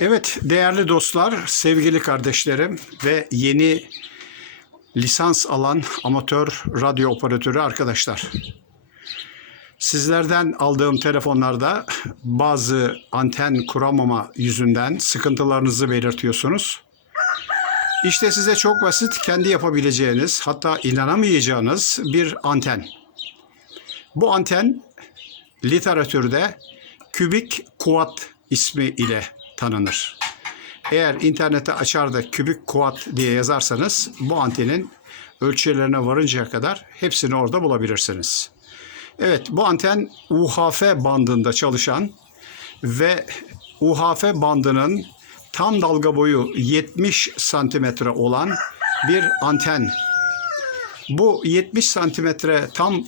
Evet değerli dostlar, sevgili kardeşlerim ve yeni lisans alan amatör radyo operatörü arkadaşlar. Sizlerden aldığım telefonlarda bazı anten kuramama yüzünden sıkıntılarınızı belirtiyorsunuz. İşte size çok basit kendi yapabileceğiniz hatta inanamayacağınız bir anten. Bu anten literatürde kübik kuvat ismi ile tanınır. Eğer internete açar da kübik kuvat diye yazarsanız bu antenin ölçülerine varıncaya kadar hepsini orada bulabilirsiniz. Evet bu anten UHF bandında çalışan ve UHF bandının tam dalga boyu 70 santimetre olan bir anten. Bu 70 santimetre tam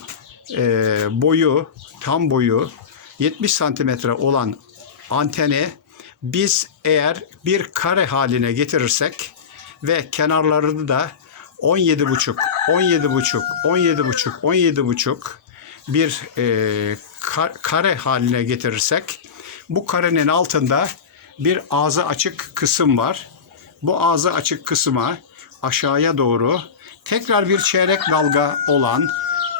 e, boyu, tam boyu 70 santimetre olan anteni biz eğer bir kare haline getirirsek ve kenarlarını da 17,5, 17,5, 17,5, 17,5 bir e, ka- kare haline getirirsek bu karenin altında bir ağzı açık kısım var. Bu ağzı açık kısma aşağıya doğru tekrar bir çeyrek dalga olan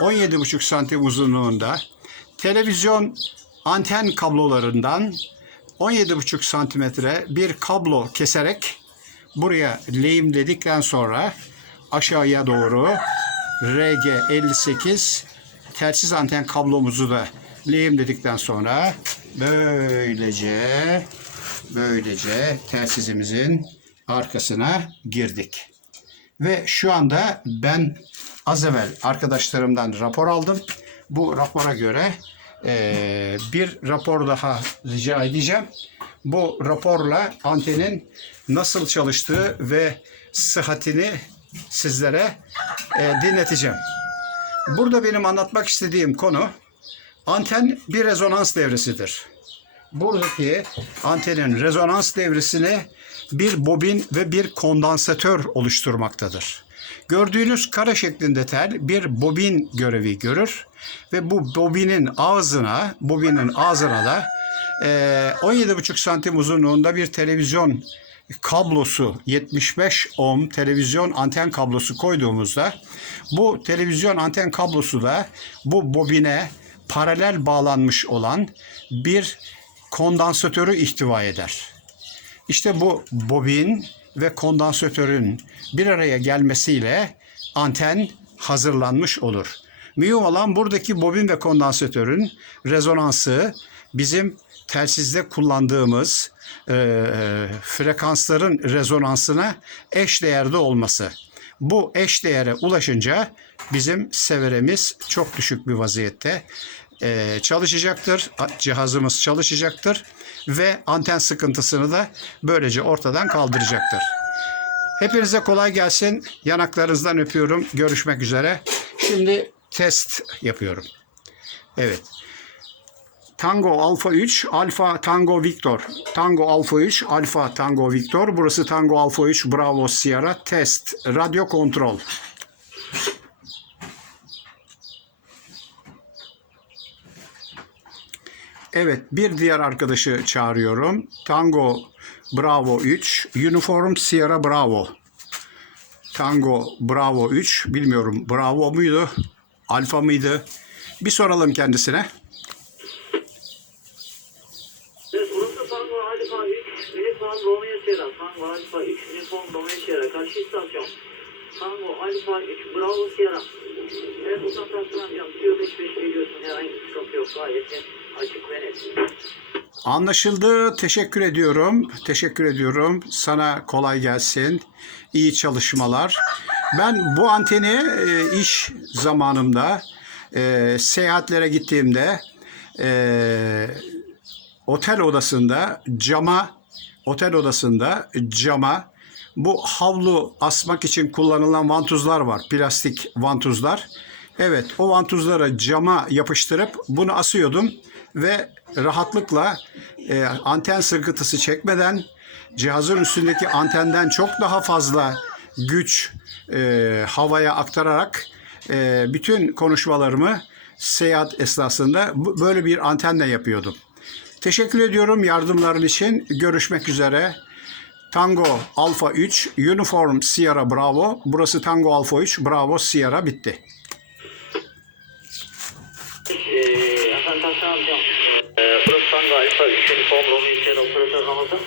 17,5 santim uzunluğunda televizyon anten kablolarından 17,5 santimetre bir kablo keserek buraya lehim dedikten sonra aşağıya doğru RG58 telsiz anten kablomuzu da lehim dedikten sonra böylece böylece telsizimizin arkasına girdik. Ve şu anda ben az evvel arkadaşlarımdan rapor aldım. Bu rapora göre eee, bir rapor daha rica edeceğim. Bu raporla antenin nasıl çalıştığı ve sıhhatini sizlere eee, dinleteceğim. Burada benim anlatmak istediğim konu anten bir rezonans devresidir. Buradaki antenin rezonans devresini bir bobin ve bir kondansatör oluşturmaktadır. Gördüğünüz kare şeklinde tel bir bobin görevi görür ve bu bobinin ağzına, bobinin ağzına da eee, 17,5 santim uzunluğunda bir televizyon kablosu 75 ohm televizyon anten kablosu koyduğumuzda bu televizyon anten kablosu da bu bobine paralel bağlanmış olan bir kondansatörü ihtiva eder. İşte bu bobin ve kondansatörün bir araya gelmesiyle anten hazırlanmış olur. Mühim olan buradaki bobin ve kondansatörün rezonansı bizim telsizde kullandığımız e, e, frekansların rezonansına eş değerde olması. Bu eş değere ulaşınca bizim severemiz çok düşük bir vaziyette e, çalışacaktır. Cihazımız çalışacaktır ve anten sıkıntısını da böylece ortadan kaldıracaktır. Hepinize kolay gelsin. Yanaklarınızdan öpüyorum. Görüşmek üzere. Şimdi test yapıyorum. Evet. Tango Alfa 3, Alfa Tango Victor. Tango Alfa 3, Alfa Tango Victor. Burası Tango Alfa 3, Bravo Sierra. Test, radyo kontrol. Evet, bir diğer arkadaşı çağırıyorum. Tango Bravo 3, Uniform Sierra Bravo. Tango Bravo 3, bilmiyorum Bravo muydu, Alfa mıydı? Bir soralım kendisine. Tango Alfa 3, Uniform Romeo Sierra. Tango Alfa 3, Uniform Romeo Sierra. Karşı istasyon. Tango Alfa 3, Bravo Sierra. Evet, uzaklaştıran yansıyor. 5-5 geliyorsun. Herhangi bir sıkıntı yok. Gayet açık ve net. Anlaşıldı. Teşekkür ediyorum. Teşekkür ediyorum. Sana kolay gelsin. İyi çalışmalar. Ben bu anteni e, iş zamanımda e, seyahatlere gittiğimde e, otel odasında cama otel odasında cama bu havlu asmak için kullanılan vantuzlar var. Plastik vantuzlar. Evet o vantuzları cama yapıştırıp bunu asıyordum ve rahatlıkla e, anten sıkıntısı çekmeden cihazın üstündeki antenden çok daha fazla güç e, havaya aktararak e, bütün konuşmalarımı seyahat esnasında böyle bir antenle yapıyordum. Teşekkür ediyorum yardımların için. Görüşmek üzere. Tango Alfa 3, Uniform Sierra Bravo. Burası Tango Alfa 3, Bravo Sierra bitti. Ee, efendim. Ee, Tango Alfa 3 Uniform Romeo Sierra operatör Ramazan.